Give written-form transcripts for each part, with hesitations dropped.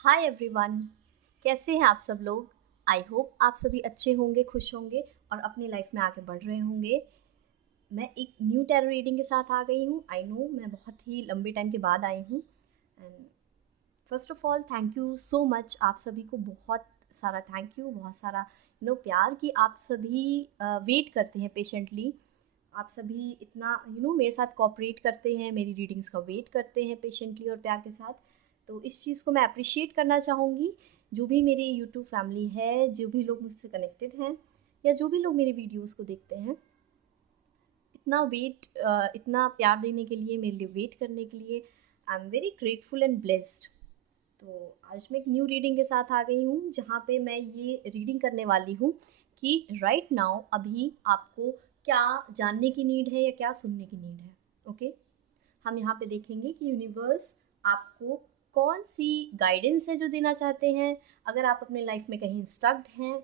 Hi everyone. कैसे हैं आप सब लोग। आई होप आप सभी अच्छे होंगे, खुश होंगे और अपनी लाइफ में आगे बढ़ रहे होंगे। मैं एक न्यू टैरो रीडिंग के साथ आ गई हूँ। आई नो मैं बहुत ही लंबे टाइम के बाद आई हूँ। And first of all thank you so much. आप सभी को बहुत सारा थैंक यू, बहुत सारा प्यार कि आप सभी वेट करते हैं पेशेंटली। आप सभी इतना मेरे साथ कोऑपरेट करते हैं, मेरी रीडिंग्स का वेट करते हैं पेशेंटली और प्यार के साथ। तो इस चीज़ को मैं अप्रिशिएट करना चाहूँगी। जो भी मेरी यूट्यूब फैमिली है, जो भी लोग मुझसे कनेक्टेड हैं या जो भी लोग मेरी वीडियोस को देखते हैं, इतना प्यार देने के लिए, मेरे लिए वेट करने के लिए I am very grateful and blessed. तो आज मैं एक न्यू रीडिंग के साथ आ गई हूँ जहाँ पे मैं ये रीडिंग करने वाली हूँ कि राइट नाउ अभी आपको क्या जानने की नीड है या क्या सुनने की नीड है। ओके, हम यहाँ पे देखेंगे कि यूनिवर्स आपको कौन सी गाइडेंस है जो देना चाहते हैं। अगर आप अपने लाइफ में कहीं स्टक्ड हैं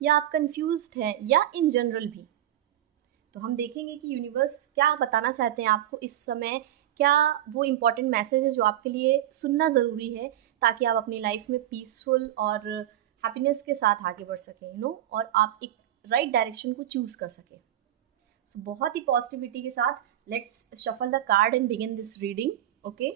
या आप कंफ्यूज्ड हैं या इन जनरल भी, तो हम देखेंगे कि यूनिवर्स क्या बताना चाहते हैं आपको इस समय। क्या वो इम्पॉर्टेंट मैसेज है जो आपके लिए सुनना ज़रूरी है ताकि आप अपनी लाइफ में पीसफुल और हैप्पीनेस के साथ आगे बढ़ सकें और आप एक राइट डायरेक्शन को चूज़ कर सकें। सो बहुत ही पॉजिटिविटी के साथ let's shuffle the card and begin this reading. Okay,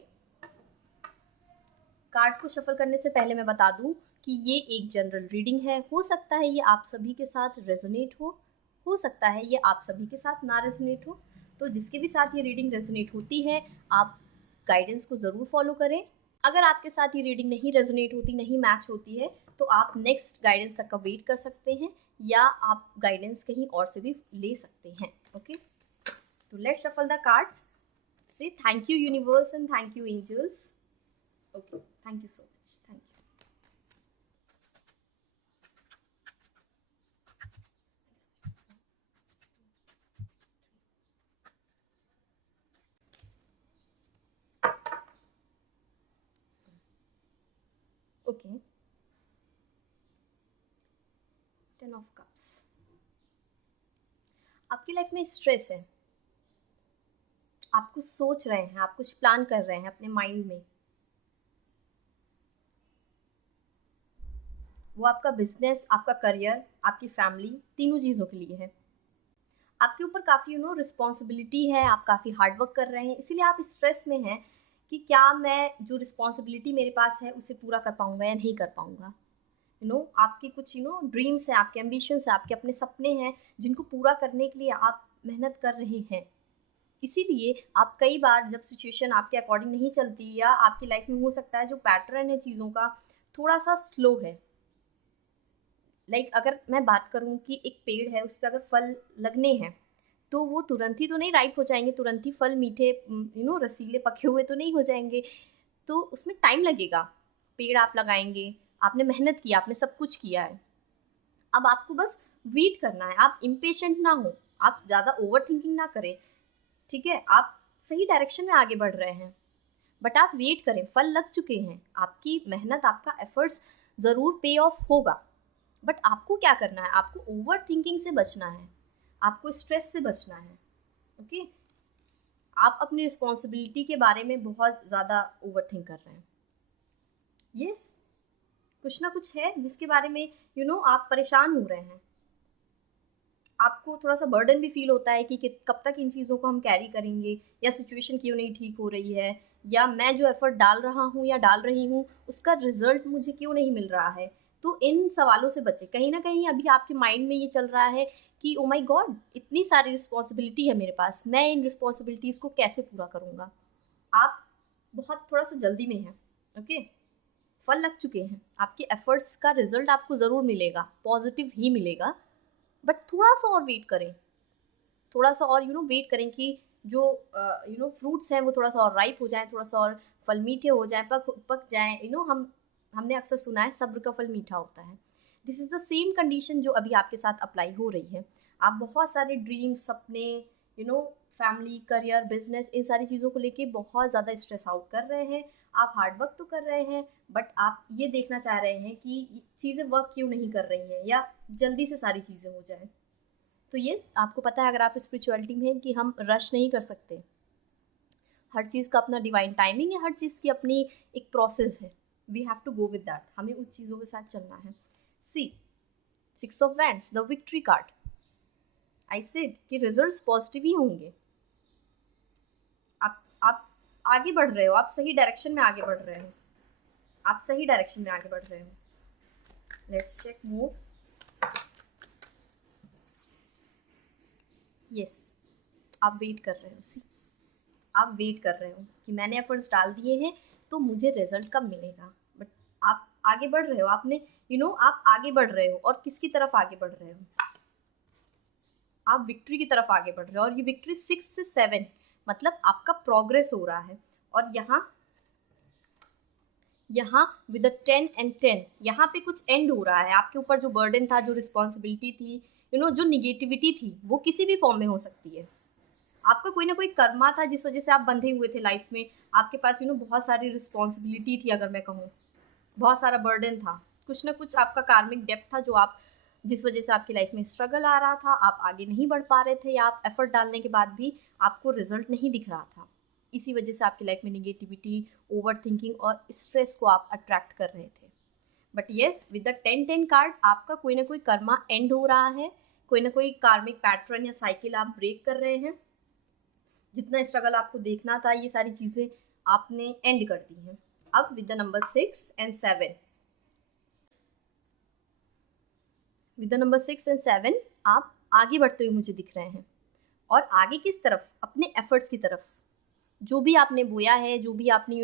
card को शफल करने से पहले मैं बता दूं कि ये एक जनरल रीडिंग है। हो सकता है ये आप सभी के साथ रेजोनेट हो सकता है ये आप सभी के साथ ना रेजोनेट हो। तो जिसके भी साथ ये रीडिंग रेजोनेट होती है, आप गाइडेंस को ज़रूर फॉलो करें। अगर आपके साथ ये रीडिंग नहीं रेजोनेट होती, नहीं मैच होती है, तो आप नेक्स्ट गाइडेंस तक का वेट कर सकते हैं या आप गाइडेंस कहीं और से भी ले सकते हैं। ओके, तो let's shuffle the cards. Say thank you universe and thank you angels. Okay, thank you so much. Thank you. Okay. 10 of Cups. आपकी लाइफ में स्ट्रेस है, आप कुछ सोच रहे हैं, आप कुछ प्लान कर रहे हैं अपने माइंड में। वो आपका बिजनेस, आपका करियर, आपकी फैमिली, तीनों चीज़ों के लिए है। आपके ऊपर काफ़ी रिस्पॉन्सिबिलिटी है, आप काफ़ी हार्डवर्क कर रहे हैं, इसीलिए आप स्ट्रेस में हैं कि क्या मैं जो रिस्पॉन्सिबिलिटी मेरे पास है उसे पूरा कर पाऊंगा या नहीं कर पाऊंगा। आपके कुछ ड्रीम्स हैं, आपके एम्बिशंस हैं, आपके अपने सपने हैं जिनको पूरा करने के लिए आप मेहनत कर रहे हैं। इसीलिए आप कई बार जब सिचुएशन आपके अकॉर्डिंग नहीं चलती या आपकी लाइफ में हो सकता है जो पैटर्न है चीज़ों का थोड़ा सा स्लो है। अगर मैं बात करूं कि एक पेड़ है, उस पर अगर फल लगने हैं तो वो तुरंत ही तो नहीं राइप हो जाएंगे, तुरंत ही फल मीठे रसीले पके हुए तो नहीं हो जाएंगे। तो उसमें टाइम लगेगा। पेड़ आप लगाएंगे, आपने मेहनत किया, आपने सब कुछ किया है, अब आपको बस वेट करना है। आप इम्पेशेंट ना हो, आप ज़्यादा ओवर थिंकिंग ना करें। ठीक है, आप सही डायरेक्शन में आगे बढ़ रहे हैं, बट आप वेट करें। फल लग चुके हैं, आपकी मेहनत, आपका एफर्ट्स ज़रूर पे ऑफ होगा। बट आपको क्या करना है, आपको ओवर थिंकिंग से बचना है, आपको स्ट्रेस से बचना है। ओके, आप अपनी रिस्पॉन्सिबिलिटी के बारे में बहुत ज़्यादा ओवर थिंक कर रहे हैं। यस, कुछ ना कुछ है जिसके बारे में आप परेशान हो रहे हैं। आपको थोड़ा सा बर्डन भी फील होता है कि कब तक इन चीज़ों को हम कैरी करेंगे, या सिचुएशन क्यों नहीं ठीक हो रही है, या मैं जो एफर्ट डाल रहा हूँ या डाल रही हूँ उसका रिजल्ट मुझे क्यों नहीं मिल रहा है। तो इन सवालों से बचे। कहीं ना कहीं अभी आपके माइंड में ये चल रहा है कि ओ माय गॉड, इतनी सारी रिस्पॉन्सिबिलिटी है मेरे पास, मैं इन रिस्पॉन्सिबिलिटीज़ को कैसे पूरा करूँगा। आप बहुत थोड़ा सा जल्दी में हैं। ओके, फल लग चुके हैं, आपके एफर्ट्स का रिजल्ट आपको ज़रूर मिलेगा, पॉजिटिव ही मिलेगा। बट थोड़ा सा और वेट करें, थोड़ा सा और वेट करें कि जो फ्रूट्स हैं वो थोड़ा सा और राइप हो जाएं, थोड़ा सा और फल मीठे हो जाएं, पक पक जाएं। हमने अक्सर सुना है सब्र का फल मीठा होता है। This is the same condition जो अभी आपके साथ अप्लाई हो रही है। आप बहुत सारे ड्रीम्स, सपने, फैमिली, करियर, बिजनेस, इन सारी चीज़ों को लेके बहुत ज़्यादा स्ट्रेस आउट कर रहे हैं। आप हार्ड वर्क तो कर रहे हैं, बट आप ये देखना चाह रहे हैं कि चीज़ें वर्क क्यों नहीं कर रही हैं या जल्दी से सारी चीज़ें हो जाए। तो यस, आपको पता है अगर आप स्पिरिचुअलिटी में हैं कि हम रश नहीं कर सकते। हर चीज़ का अपना डिवाइन टाइमिंग है, हर चीज़ की अपनी एक प्रोसेस है। We have to go with that, हमें उस चीज़ों के साथ चलना है. See 6 of Wands, the victory card. I said कि रिजल्ट्स पॉजिटिव ही होंगे. आप आगे बढ़ रहे हो, आप सही डायरेक्शन में आगे बढ़ रहे हो, आप सही डायरेक्शन में आगे बढ़ रहे हो. Let's check more. यस, आप वेट कर रहे हो. सी, आप वेट कर रहे हो कि मैंने एफर्ट्स डाल दिए हैं तो मुझे रिजल्ट कब मिलेगा. बट आप आगे बढ़ रहे हो, आपने आप आगे बढ़ रहे हो. और किसकी तरफ आगे बढ़ रहे हो? आप विक्ट्री की तरफ आगे बढ़ रहे हो. और ये विक्ट्री 6 से 7, मतलब आपका प्रोग्रेस हो रहा है. और यहाँ विद 10 and 10, यहाँ पे कुछ एंड हो रहा है. आपके ऊपर जो बर्डन था, जो रिस्पॉन्सिबिलिटी थी, जो निगेटिविटी थी, वो किसी भी फॉर्म में हो सकती है. आपका कोई ना कोई कर्मा था जिस वजह से आप बंधे हुए थे लाइफ में. आपके पास बहुत सारी रिस्पॉन्सिबिलिटी थी, अगर मैं कहूँ बहुत सारा बर्डन था. कुछ ना कुछ आपका कार्मिक डेप्थ था, जो आप जिस वजह से आपकी लाइफ में स्ट्रगल आ रहा था, आप आगे नहीं बढ़ पा रहे थे, या आप एफर्ट डालने के बाद भी आपको रिजल्ट नहीं दिख रहा था. इसी वजह से आपकी लाइफ में निगेटिविटी, ओवर थिंकिंग और स्ट्रेस को आप अट्रैक्ट कर रहे थे. But yes, with the 10-10 card आपका कोई ना कोई कर्मा एंड हो रहा है. कोई ना कोई कार्मिक पैटर्न या साइकिल आप ब्रेक कर रहे हैं. जितना स्ट्रगल आपको देखना था, ये सारी चीज़ें आपने एंड कर दी हैं. अब with the number 6 and 7, with the number 6 and 7 आप आगे बढ़ते हुए मुझे दिख रहे हैं. और आगे किस तरफ? अपने एफर्ट्स की तरफ. जो भी आपने बोया है, जो भी आपने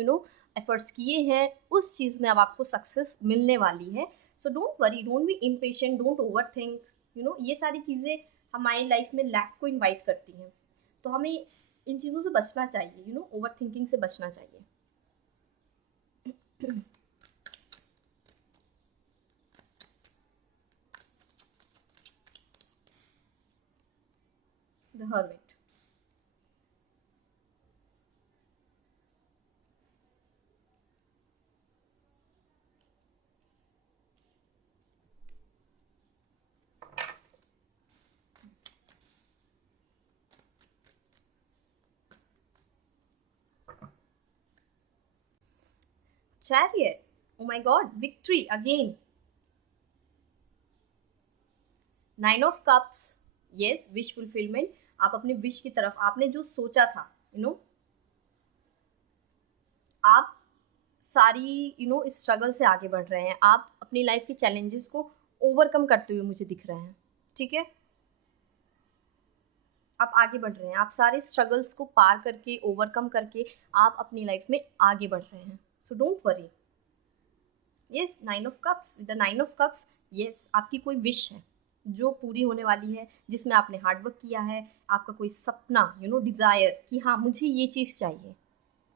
एफर्ट्स किए हैं, उस चीज़ में अब आपको सक्सेस मिलने वाली है. So don't worry, don't be impatient, don't over think. ये सारी चीज़ें हमारी लाइफ में लैक को इन्वाइट करती हैं. तो हमें इन चीज़ों से बचना चाहिए, ओवर थिंकिंग से बचना चाहिए. The hermit. Chariot. Oh my God, victory again. 9 of Cups. Yes, wish fulfillment. आप अपने विश की तरफ, आपने जो सोचा था, आप सारी स्ट्रगल से आगे बढ़ रहे हैं. आप अपनी लाइफ के चैलेंजेस को ओवरकम करते हुए मुझे दिख रहे हैं. ठीक है, आप आगे बढ़ रहे हैं. आप सारे स्ट्रगल्स को पार करके, ओवरकम करके आप अपनी लाइफ में आगे बढ़ रहे हैं. So don't worry. Yes, 9 of Cups. With the 9 of Cups, yes, आपकी कोई विश है जो पूरी होने वाली है, जिसमें आपने हार्डवर्क किया है. आपका कोई सपना, डिज़ायर कि हाँ, मुझे ये चीज़ चाहिए,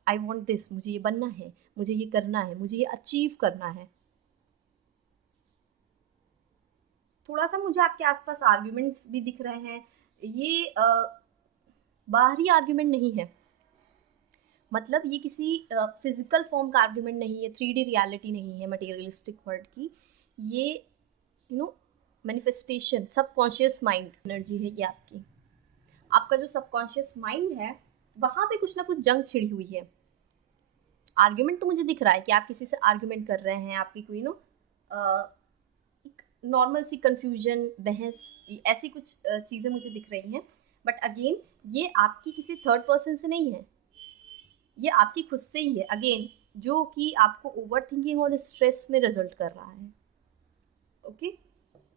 आई वॉन्ट दिस, मुझे ये बनना है, मुझे ये करना है, मुझे ये अचीव करना है. थोड़ा सा मुझे आपके आसपास आर्ग्यूमेंट्स भी दिख रहे हैं. ये बाहरी आर्ग्यूमेंट नहीं है, मतलब ये किसी फिजिकल फॉर्म का आर्ग्यूमेंट नहीं है, 3D रियलिटी नहीं है मटेरियलिस्टिक वर्ल्ड की. ये मैनिफेस्टेशन, सबकॉन्शियस माइंड एनर्जी है ये आपकी. आपका जो सबकॉन्शियस माइंड है, वहाँ पे कुछ ना कुछ जंग छिड़ी हुई है. आर्ग्यूमेंट तो मुझे दिख रहा है कि आप किसी से आर्ग्यूमेंट कर रहे हैं. आपकी कोई एक नॉर्मल सी कंफ्यूजन, बहस, ऐसी कुछ चीज़ें मुझे दिख रही हैं. बट अगेन, ये आपकी किसी थर्ड पर्सन से नहीं है, ये आपकी खुद से ही है अगेन, जो कि आपको ओवर थिंकिंग और स्ट्रेस में रिजल्ट कर रहा है. ओके,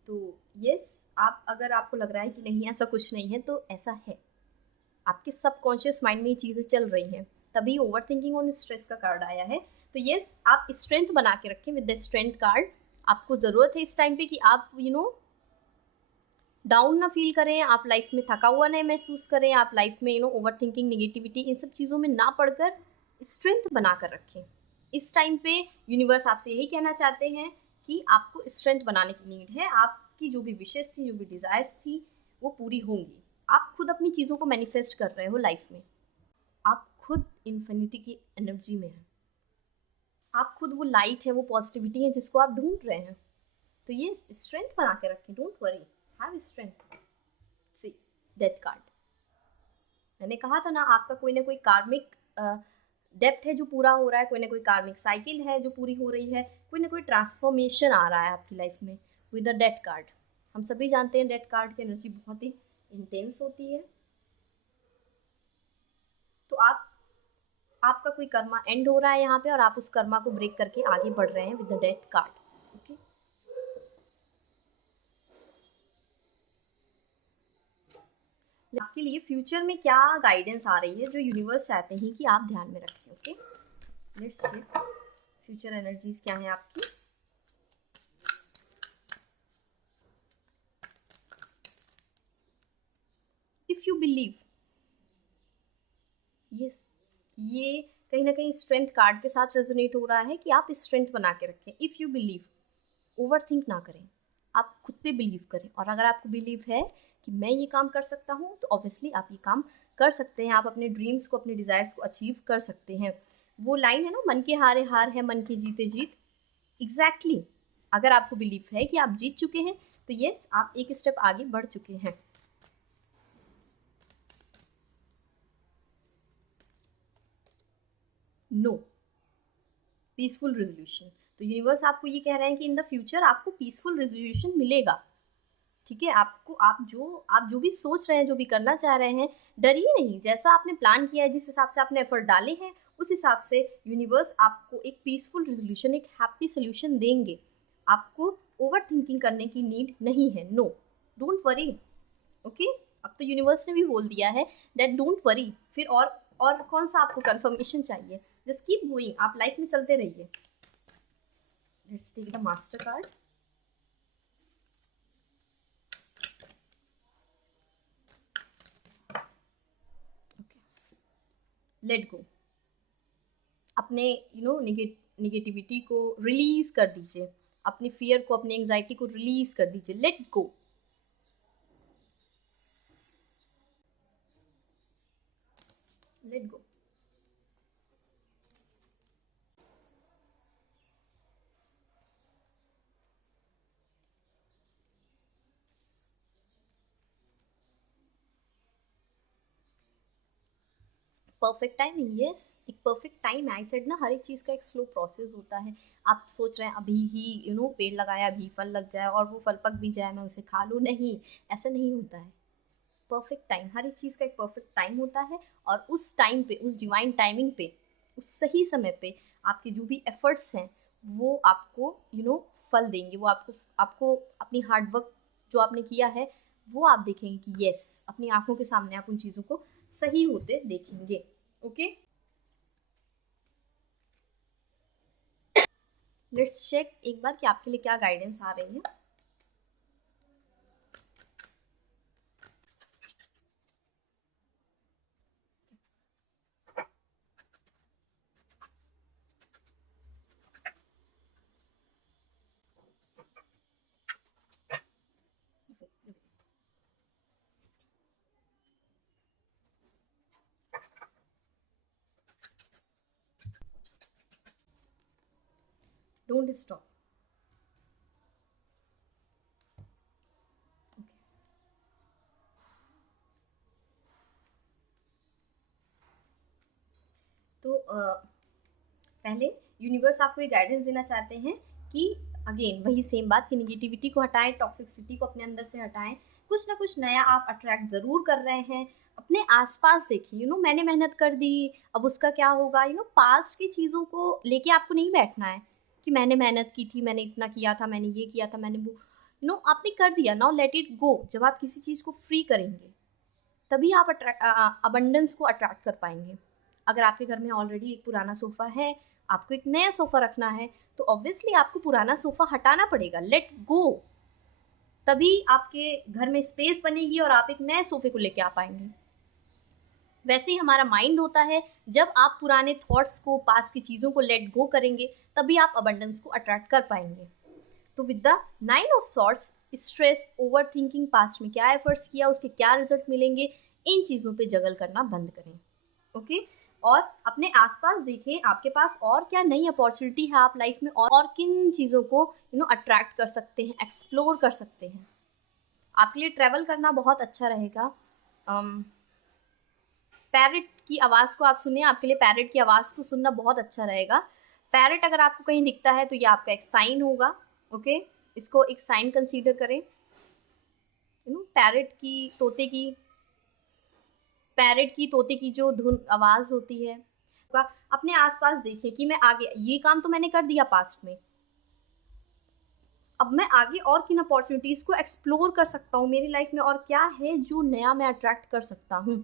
तो यस, आप अगर आपको लग रहा है कि नहीं ऐसा कुछ नहीं है, तो ऐसा है. आपके सबकॉन्शियस माइंड में ये चीज़ें चल रही हैं, तभी ओवर थिंकिंग और स्ट्रेस का कार्ड आया है. तो यस, आप स्ट्रेंथ बना के रखें विद द स्ट्रेंथ कार्ड. आपको ज़रूरत है इस टाइम पे कि आप डाउन ना फील करें, आप लाइफ में थका हुआ नहीं महसूस करें, आप लाइफ में ओवर थिंकिंग, निगेटिविटी, इन सब चीज़ों में ना पढ़कर स्ट्रेंथ बना कर रखें. इस टाइम पे यूनिवर्स आपसे यही कहना चाहते हैं कि आपको स्ट्रेंथ बनाने की नीड है. आपकी जो भी विशेष थी, जो भी डिज़ायर्स थी, वो पूरी होंगी. आप खुद अपनी चीज़ों को मैनिफेस्ट कर रहे हो लाइफ में. आप खुद इन्फिनिटी की एनर्जी में हैं. आप खुद वो लाइट है, वो पॉजिटिविटी है जिसको आप ढूंढ रहे हैं. तो ये स्ट्रेंथ बना के रखें. Don't worry, have strength. See, death card. मैंने कहा था ना, आपका कोई ना कोई कार्मिक डेप्थ है जो पूरा हो रहा है, कोई ना कोई कार्मिक साइकिल है जो पूरी हो रही है, कोई ना कोई ट्रांसफॉर्मेशन आ रहा है आपकी लाइफ में विद द डेथ कार्ड। हम सभी जानते हैं डेथ कार्ड की एनर्जी बहुत ही इंटेंस होती है। तो आपका कोई कर्मा एंड हो रहा है यहाँ पे और आप उस कर्मा को ब्रेक करके आगे बढ़ रहे हैं with the death card. Okay, आपके लिए फ्यूचर में क्या गाइडेंस आ रही है जो यूनिवर्स चाहते हैं कि आप ध्यान में रखें। Okay, let's check future energies क्या है आपकी। इफ यू बिलीव, यस, ये कहीं ना कहीं स्ट्रेंथ कार्ड के साथ रेजोनेट हो रहा है कि आप स्ट्रेंथ बना के रखें। If you believe, over think ना करें, आप खुद पे बिलीव करें। और अगर आपको बिलीव है कि मैं ये काम कर सकता हूँ तो ऑब्वियसली आप ये काम कर सकते हैं। आप अपने ड्रीम्स को, अपने डिज़ायर्स को अचीव कर सकते हैं। वो लाइन है ना, मन के हारे हार है, मन के जीते जीत। एग्जैक्टली अगर आपको बिलीव है कि आप जीत चुके हैं तो यस, आप एक स्टेप आगे बढ़ चुके हैं। No, peaceful resolution. तो यूनिवर्स आपको ये कह रहे हैं कि इन द फ्यूचर आपको पीसफुल रेजोल्यूशन मिलेगा। ठीक है, आपको आप जो भी सोच रहे हैं, जो भी करना चाह रहे हैं, डरिए नहीं। जैसा आपने प्लान किया है, जिस हिसाब से आपने एफर्ट डाले हैं, उस हिसाब से यूनिवर्स आपको एक पीसफुल रेजोल्यूशन, एक हैप्पी सोल्यूशन देंगे। आपको ओवर थिंकिंग करने की नीड नहीं है। No, don't worry. ओके, अब तो यूनिवर्स ने भी बोल दिया है दैट डोंट वरी। फिर और कौन सा आपको कंफर्मेशन चाहिए? जस्ट कीप गोइंग, आप लाइफ में चलते रहिए। Let's take the master card. Let go, अपने निगेटिविटी को रिलीज कर दीजिए, अपनी फियर को, अपनी एंजाइटी को रिलीज कर दीजिए। Let go, let go. Perfect timing, yes, एक परफेक्ट टाइम है। आई सेड ना, हर एक चीज़ का एक स्लो प्रोसेस होता है। आप सोच रहे हैं अभी ही पेड़ लगाया, अभी फल लग जाए और वो फल पक भी जाए, मैं उसे खा लूँ, नहीं, ऐसा नहीं होता है। परफेक्ट टाइम, हर एक चीज़ का एक परफेक्ट टाइम होता है। और उस टाइम पे, उस डिवाइन टाइमिंग पे, उस सही समय पे आपके जो भी एफर्ट्स हैं वो आपको फल देंगे। वो आपको आपको अपनी हार्डवर्क जो आपने किया है वो आप देखेंगे कि यस, अपनी आंखों के सामने आप उन चीज़ों को सही होते देखेंगे। ओके, लेट्स चेक एक बार कि आपके लिए क्या गाइडेंस आ रही है। Don't stop. तो पहले यूनिवर्स आपको ये गाइडेंस देना चाहते हैं कि अगेन वही सेम बात कि निगेटिविटी को हटाएं, टॉक्सिसिटी को अपने अंदर से हटाएं। कुछ ना कुछ नया आप अट्रैक्ट ज़रूर कर रहे हैं। अपने आसपास देखिए, मैंने मेहनत कर दी, अब उसका क्या होगा। पास्ट की चीज़ों को लेके आपको नहीं बैठना है कि मैंने मेहनत की थी, मैंने इतना किया था, मैंने ये किया था, मैंने वो आपने कर दिया। Now let it go. जब आप किसी चीज़ को फ्री करेंगे तभी आप अबंडेंस को अट्रैक्ट कर पाएंगे। अगर आपके घर में ऑलरेडी एक पुराना सोफ़ा है, आपको एक नया सोफ़ा रखना है, तो ऑब्वियसली आपको पुराना सोफ़ा हटाना पड़ेगा। लेट गो, तभी आपके घर में स्पेस बनेगी और आप एक नए सोफ़े को लेके आ पाएंगे। वैसे ही हमारा माइंड होता है, जब आप पुराने थॉट्स को, पास की चीज़ों को लेट गो करेंगे तभी आप अबंडेंस को अट्रैक्ट कर पाएंगे। तो with the 9 of swords, stress, overthinking, past में क्या एफर्ट्स किया, उसके क्या रिजल्ट मिलेंगे, इन चीज़ों पे जगल करना बंद करें। ओके, और अपने आसपास देखें आपके पास और क्या नई अपॉर्चुनिटी है आप लाइफ में, और किन चीज़ों को अट्रैक्ट कर सकते हैं, एक्सप्लोर कर सकते हैं। आपके लिए ट्रैवल करना बहुत अच्छा रहेगा। पैरेट की आवाज़ को आप सुने, आपके लिए पैरट की आवाज़ को सुनना बहुत अच्छा रहेगा। पैरट अगर आपको कहीं दिखता है तो ये आपका एक साइन होगा, ओके? इसको एक साइन कंसीडर करें। पैरट की, तोते की जो धुन आवाज़ होती है, अपने आसपास देखिए कि मैं आगे, ये काम तो मैंने कर दिया पास्ट में, अब मैं आगे और किन अपॉर्चुनिटीज़ को एक्सप्लोर कर सकता हूँ, मेरी लाइफ में और क्या है जो नया मैं अट्रैक्ट कर सकता हूँ।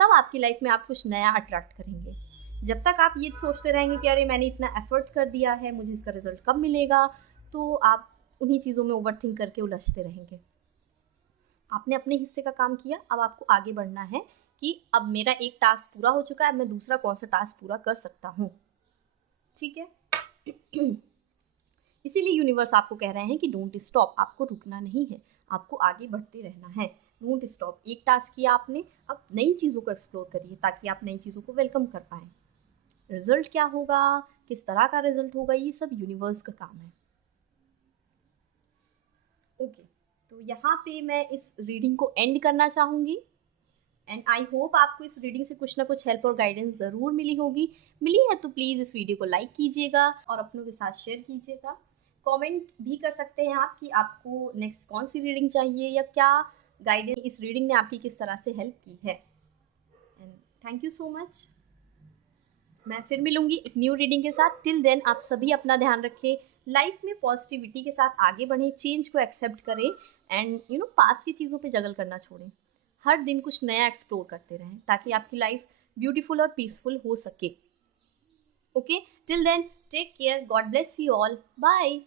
तब आपकी लाइफ में आप कुछ नया अट्रैक्ट करेंगे। जब तक आप ये सोचते रहेंगे कि अरे मैंने इतना एफर्ट कर दिया है, मुझे इसका रिजल्ट कब मिलेगा, तो आप उन्हीं चीज़ों में ओवरथिंक करके उलझते रहेंगे। आपने अपने हिस्से का काम किया, अब आपको आगे बढ़ना है कि अब मेरा एक टास्क पूरा हो चुका है, अब मैं दूसरा कौन सा टास्क पूरा कर सकता हूँ। ठीक है? इसीलिए यूनिवर्स आपको कह रहे हैं कि डोंट स्टॉप, आपको रुकना नहीं है, आपको आगे बढ़ते रहना है। डोंट स्टॉप, एक टास्क किया आपने, अब नई चीज़ों को एक्सप्लोर करिए ताकि आप नई चीज़ों को वेलकम कर पाएँ। रिजल्ट क्या होगा, किस तरह का रिजल्ट होगा, ये सब यूनिवर्स का काम है। ओके, तो यहाँ पे मैं इस रीडिंग को एंड करना चाहूँगी एंड आई होप आपको इस रीडिंग से कुछ ना कुछ हेल्प और गाइडेंस ज़रूर मिली होगी। मिली है तो प्लीज़ इस वीडियो को लाइक कीजिएगा और अपनों के साथ शेयर कीजिएगा। कमेंट भी कर सकते हैं आप कि आपको नेक्स्ट कौन सी रीडिंग चाहिए या क्या गाइडेंस इस रीडिंग ने आपकी किस तरह से हेल्प की है। And thank you so much. मैं फिर मिलूंगी एक न्यू रीडिंग के साथ। टिल देन आप सभी अपना ध्यान रखें, लाइफ में पॉजिटिविटी के साथ आगे बढ़ें, चेंज को एक्सेप्ट करें एंड पास्ट की चीज़ों पे जगल करना छोड़ें। हर दिन कुछ नया एक्सप्लोर करते रहें ताकि आपकी लाइफ ब्यूटीफुल और पीसफुल हो सके। Okay, till then take care, God bless you all, bye.